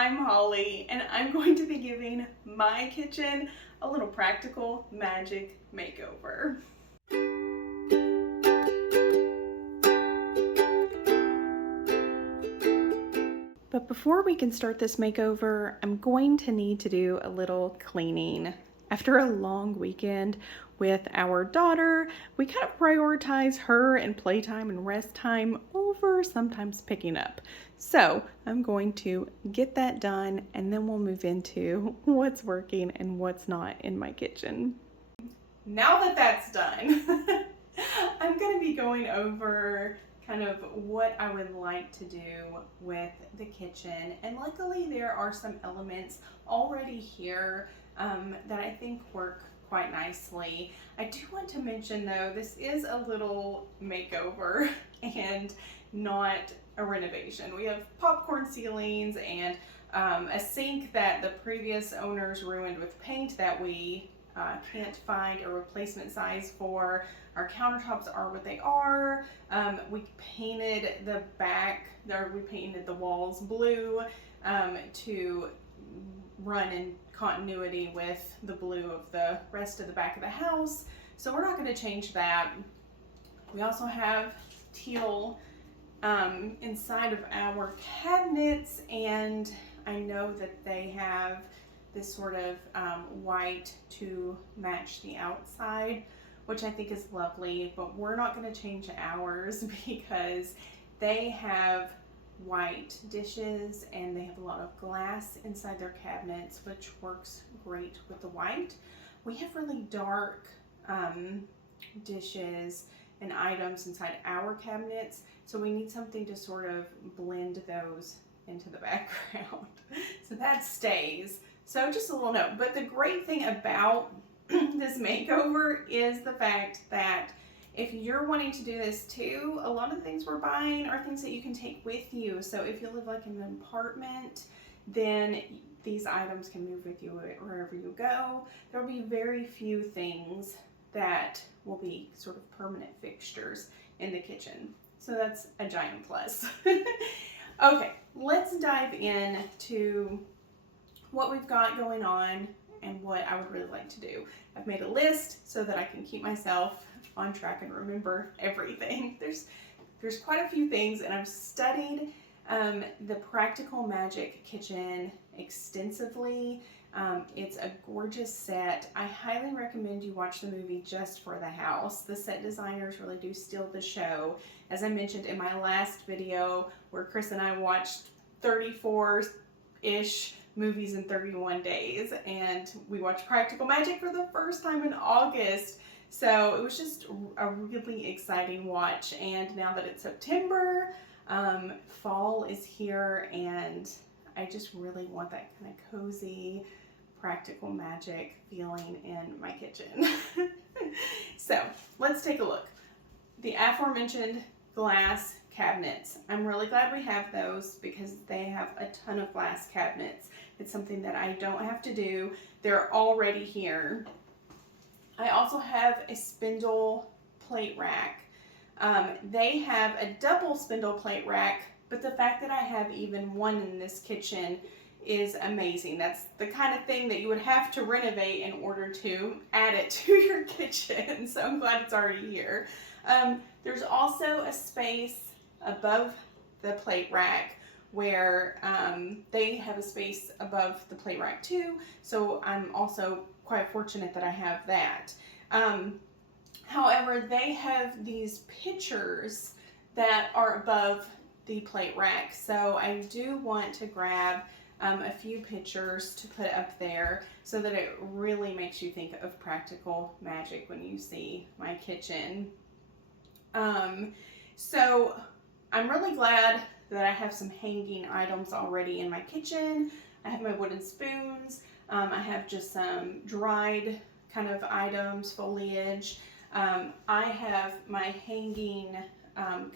I'm Holly, and I'm going to be giving my kitchen a little practical magic makeover. But before we can start this makeover, I'm going to need to do a little cleaning. After a long weekend with our daughter, we kind of prioritize her and playtime and rest time over sometimes picking up. So I'm going to get that done, and then we'll move into what's working and what's not in my kitchen. Now that that's done, I'm going to be going over kind of what I would like to do with the kitchen. And luckily there are some elements already here that I think work quite nicely. I do want to mention though, this is a little makeover and not a renovation. We have popcorn ceilings and a sink that the previous owners ruined with paint that we can't find a replacement size for. Our countertops are what they are. We painted the we painted the walls blue to run in continuity with the blue of the rest of the back of the house. So we're not going to change that. We also have teal inside of our cabinets, and I know that they have this sort of white to match the outside, which I think is lovely, but we're not going to change ours because they have white dishes and they have a lot of glass inside their cabinets, which works great with the white. We have really dark dishes and items inside our cabinets, so we need something to sort of blend those into the background. So that stays. So just a little note, but the great thing about this makeover is the fact that if you're wanting to do this too, a lot of the things we're buying are things that you can take with you. So if you live like in an apartment, then these items can move with you wherever you go. There will be very few things that will be sort of permanent fixtures in the kitchen. So that's a giant plus. Okay, let's dive in to what we've got going on and what I would really like to do. I've made a list so that I can keep myself on track and remember everything. There's quite a few things, and I've studied the Practical Magic kitchen extensively. It's a gorgeous set. I highly recommend you watch the movie just for the house. The set designers really do steal the show. As I mentioned in my last video where Chris and I watched 34-ish movies in 31 days, and we watched Practical Magic for the first time in August. So it was just a really exciting watch, and now that it's September, fall is here, and I just really want that kind of cozy Practical Magic feeling in my kitchen. So let's take a look. The aforementioned glass cabinets. I'm really glad we have those because they have a ton of glass cabinets. It's something that I don't have to do. They're already here. I also have a spindle plate rack. They have a double spindle plate rack, but the fact that I have even one in this kitchen is amazing. That's the kind of thing that you would have to renovate in order to add it to your kitchen. So I'm glad it's already here. There's also a space above the plate rack where they have a space above the plate rack too. So I'm also quite fortunate that I have that. However, they have these pictures that are above the plate rack. So I do want to grab a few pictures to put up there so that it really makes you think of Practical Magic when you see my kitchen. So I'm really glad that I have some hanging items already in my kitchen. I have my wooden spoons. I have just some dried kind of items, foliage. I have my hanging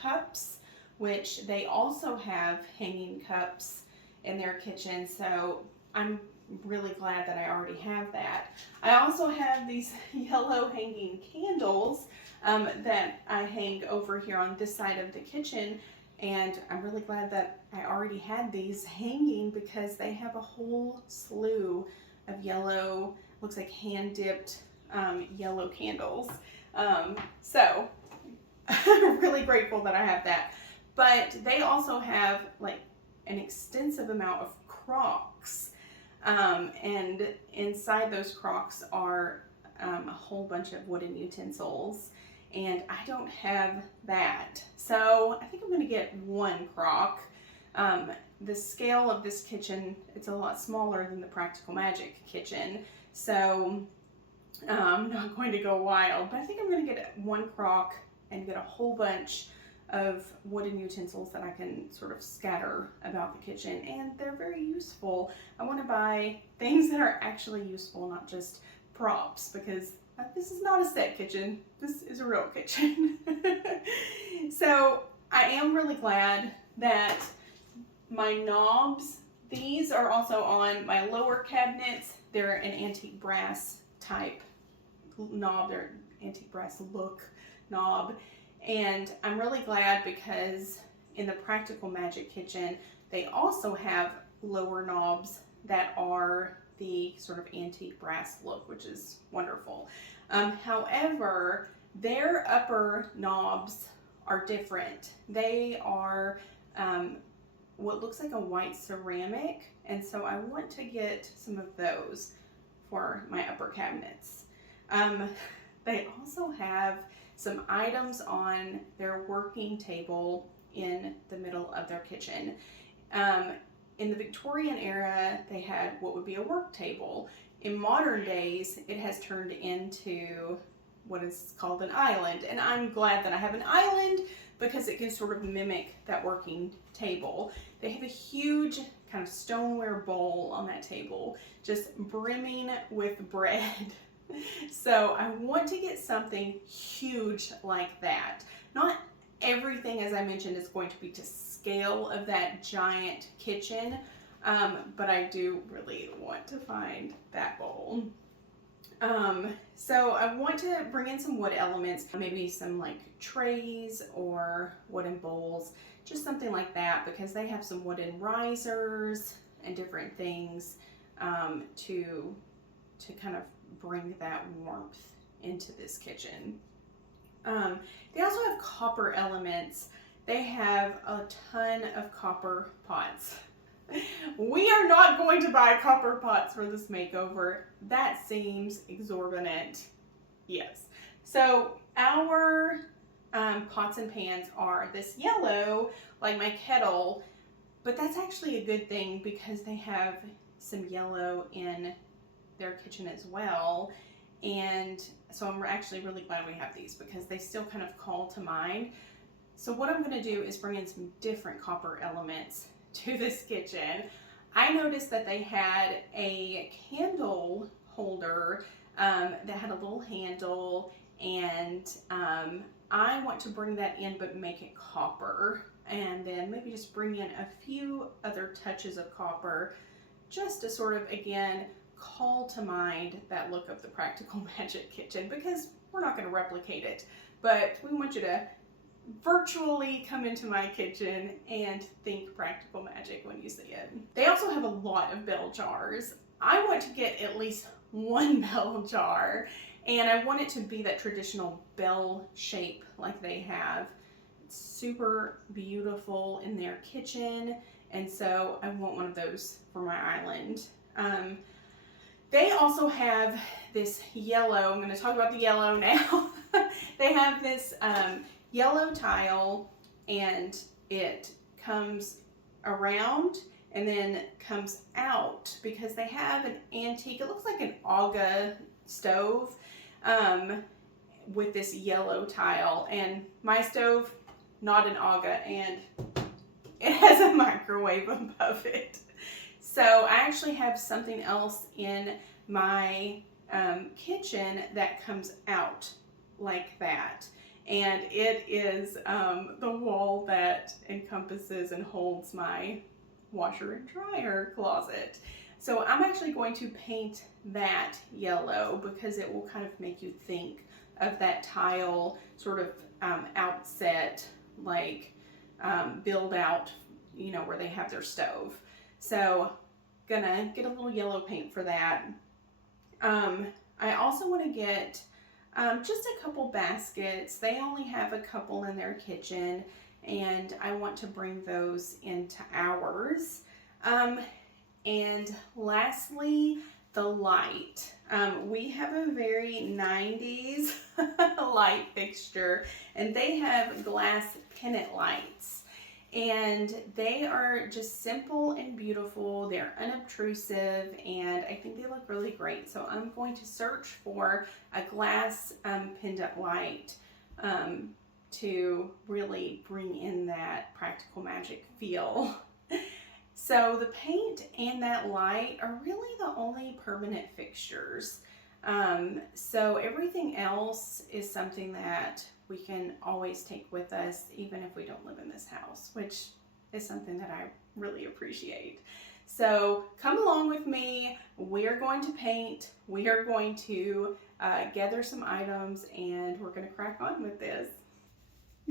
cups, which they also have hanging cups in their kitchen. So I'm really glad that I already have that. I also have these yellow hanging candles that I hang over here on this side of the kitchen. And I'm really glad that I already had these hanging because they have a whole slew of yellow, looks like hand dipped yellow candles. So I'm really grateful that I have that. But they also have like an extensive amount of crocks. And inside those crocks are a whole bunch of wooden utensils. And I don't have that. So I think I'm going to get one crock. The scale of this kitchen, it's a lot smaller than the Practical Magic kitchen. So I'm not going to go wild, but I think I'm going to get one crock and get a whole bunch of wooden utensils that I can sort of scatter about the kitchen, and they're very useful. I want to buy things that are actually useful, not just props, because this is not a set kitchen. This is a real kitchen. So I am really glad that my knobs, these are also on my lower cabinets. They're an antique brass type knob. They're antique brass look knob. And I'm really glad because in the Practical Magic kitchen, they also have lower knobs that are the sort of antique brass look, which is wonderful. However, their upper knobs are different. They are what looks like a white ceramic, and so I want to get some of those for my upper cabinets. They also have some items on their working table in the middle of their kitchen. In the Victorian era, they had what would be a work table. In modern days, it has turned into what is called an island. And I'm glad that I have an island because it can sort of mimic that working table. They have a huge kind of stoneware bowl on that table, just brimming with bread. So I want to get something huge like that. Not everything, as I mentioned, is going to be to scale of that giant kitchen, but I do really want to find that bowl. So I want to bring in some wood elements, maybe some like trays or wooden bowls, just something like that, because they have some wooden risers and different things to kind of bring that warmth into this kitchen. They also have copper elements. They have a ton of copper pots. We are not going to buy copper pots for this makeover. That seems exorbitant. Yes. So our pots and pans are this yellow, like my kettle, but that's actually a good thing because they have some yellow in their kitchen as well. And so I'm actually really glad we have these because they still kind of call to mind. So what I'm going to do is bring in some different copper elements to this kitchen. I noticed that they had a candle holder that had a little handle, and I want to bring that in but make it copper, and then maybe just bring in a few other touches of copper just to sort of, again, call to mind that look of the Practical Magic kitchen, because we're not going to replicate it, but we want you to virtually come into my kitchen and think Practical Magic when you see it. They also have a lot of bell jars. I want to get at least one bell jar, and I want it to be that traditional bell shape like they have. It's super beautiful in their kitchen, and so I want one of those for my island. They also have this yellow, I'm going to talk about the yellow now. They have this yellow tile, and it comes around and then comes out because they have an antique, it looks like an Aga stove with this yellow tile, and my stove, not an Aga, and it has a microwave above it. So I actually have something else in my kitchen that comes out like that. And it is the wall that encompasses and holds my washer and dryer closet. So I'm actually going to paint that yellow because it will kind of make you think of that tile sort of outset, like build out, you know, where they have their stove. So gonna get a little yellow paint for that. I also want to get just a couple baskets. They only have a couple in their kitchen, and I want to bring those into ours. And lastly, the light. We have a very 90s light fixture, and they have glass pendant lights. And they are just simple and beautiful. They're unobtrusive, and I think they look really great. So I'm going to search for a glass pendant light to really bring in that practical magic feel. So the paint and that light are really the only permanent fixtures. So everything else is something that we can always take with us, even if we don't live in this house, which is something that I really appreciate. So come along with me. We are going to paint. We are going to gather some items, and we're going to crack on with this.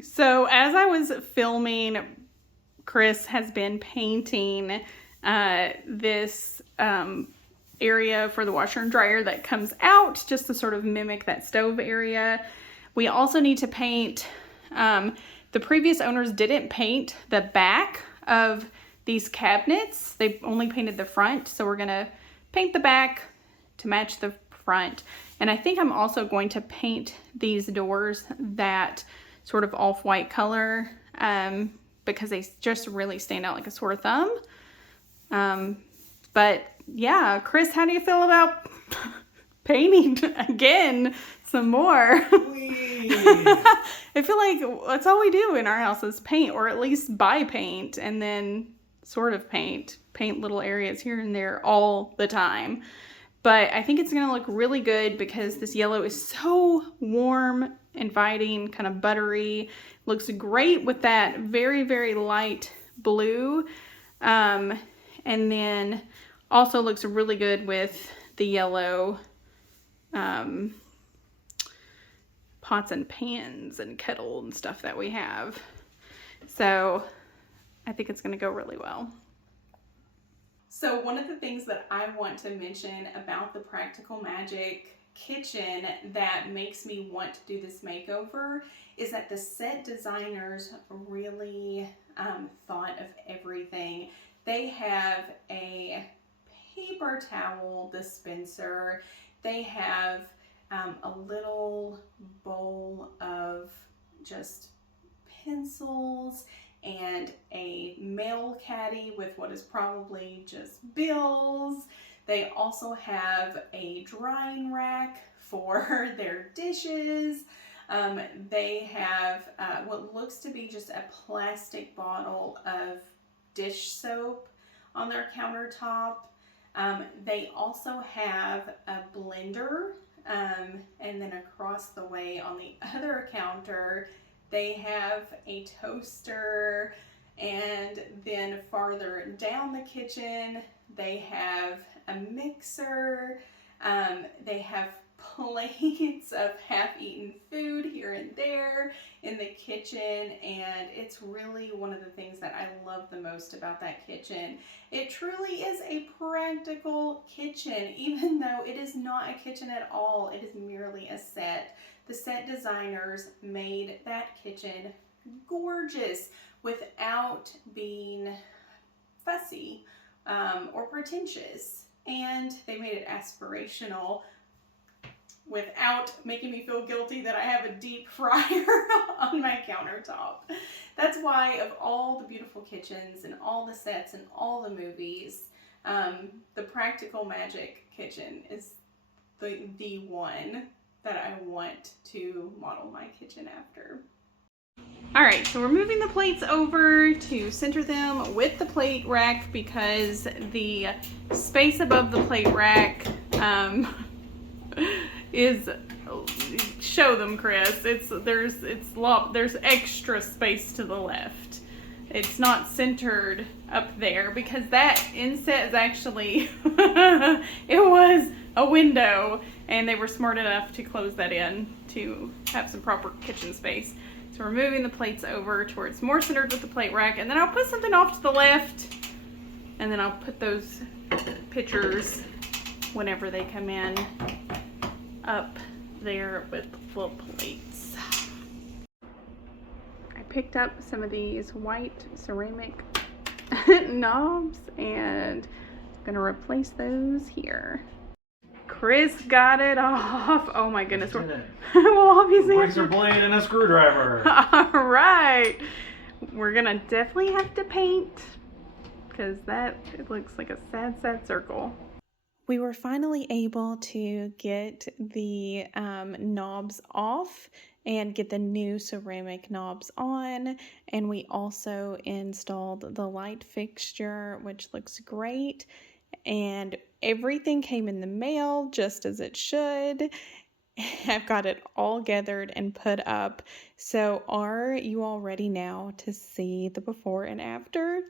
So as I was filming, Chris has been painting this area for the washer and dryer that comes out, just to sort of mimic that stove area. We also need to paint, the previous owners didn't paint the back of these cabinets. They only painted the front. So we're gonna paint the back to match the front. And I think I'm also going to paint these doors that sort of off-white color, because they just really stand out like a sore thumb. But yeah, Chris, how do you feel about painting again some more? I feel like that's all we do in our house is paint, or at least buy paint and then sort of paint little areas here and there all the time. But I think it's gonna look really good because this yellow is so warm, inviting, kind of buttery. Looks great with that very, very light blue. And then also looks really good with the yellow pots and pans and kettle and stuff that we have. So I think it's gonna go really well. So one of the things that I want to mention about the Practical Magic kitchen that makes me want to do this makeover is that the set designers really thought of everything. They have a paper towel dispenser. They have a little bowl of just pencils and a mail caddy with what is probably just bills. They also have a drying rack for their dishes. They have what looks to be just a plastic bottle of dish soap on their countertop. They also have a blender, and then across the way on the other counter, they have a toaster, and then farther down the kitchen, they have a mixer. They have plates of half-eaten food here and there in the kitchen, and it's really one of the things that I love the most about that kitchen. It truly is a practical kitchen, even though it is not a kitchen at all. It is merely a set. The set designers made that kitchen gorgeous without being fussy or pretentious, and they made it aspirational without making me feel guilty that I have a deep fryer on my countertop. That's why of all the beautiful kitchens and all the sets and all the movies, the Practical Magic kitchen is the one that I want to model my kitchen after. All right, so we're moving the plates over to center them with the plate rack because the space above the plate rack is, show them, Chris. There's extra space to the left. It's not centered up there because that inset is actually it was a window, and they were smart enough to close that in to have some proper kitchen space. So we're moving the plates over to where it's more centered with the plate rack, and then I'll put something off to the left, and then I'll put those pitchers, whenever they come in, up there with the little plates. I picked up some of these white ceramic knobs, and I'm gonna replace those here. Chris got it off. Oh my goodness. Well, obviously. Razor blade and a screwdriver. All right. We're gonna definitely have to paint, because it looks like a sad, sad circle. We were finally able to get the knobs off and get the new ceramic knobs on, and we also installed the light fixture, which looks great, and everything came in the mail just as it should. I've got it all gathered and put up. So are you all ready now to see the before and after?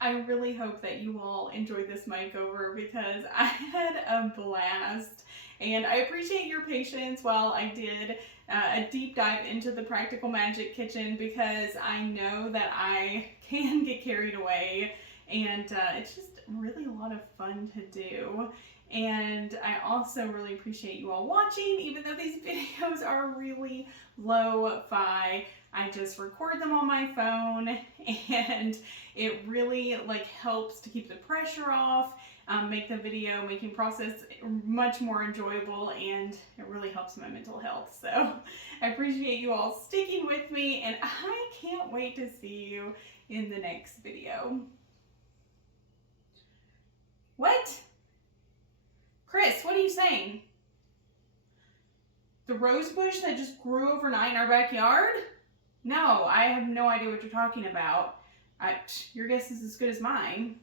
I really hope that you all enjoyed this makeover, because I had a blast, and I appreciate your patience while I did a deep dive into the Practical Magic kitchen, because I know that I can get carried away, and it's just really a lot of fun to do. And I also really appreciate you all watching, even though these videos are really lo-fi. I just record them on my phone, and it really helps to keep the pressure off, make the video making process much more enjoyable, and it really helps my mental health. So I appreciate you all sticking with me, and I can't wait to see you in the next video. What? Chris, what are you saying? The rose bush that just grew overnight in our backyard? No, I have no idea what you're talking about. Your guess is as good as mine.